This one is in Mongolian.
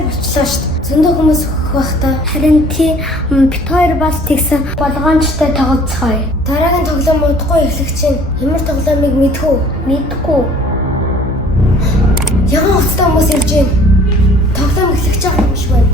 сая болчлоо шүү дээ. Зөндөө хүмүүс өгөх бах та. Харин тий бит хоёр бас тэгсэн болгоомжтой тоглоцгоё. Дараагийн тоглоом удахгүй эхлэх чинь. Ямар тоглоомыг мэдгүй. Ягаан уцтай хүмүүс ирж байна. Тоглоом эхлэх гэж байгаа юм шиг байна.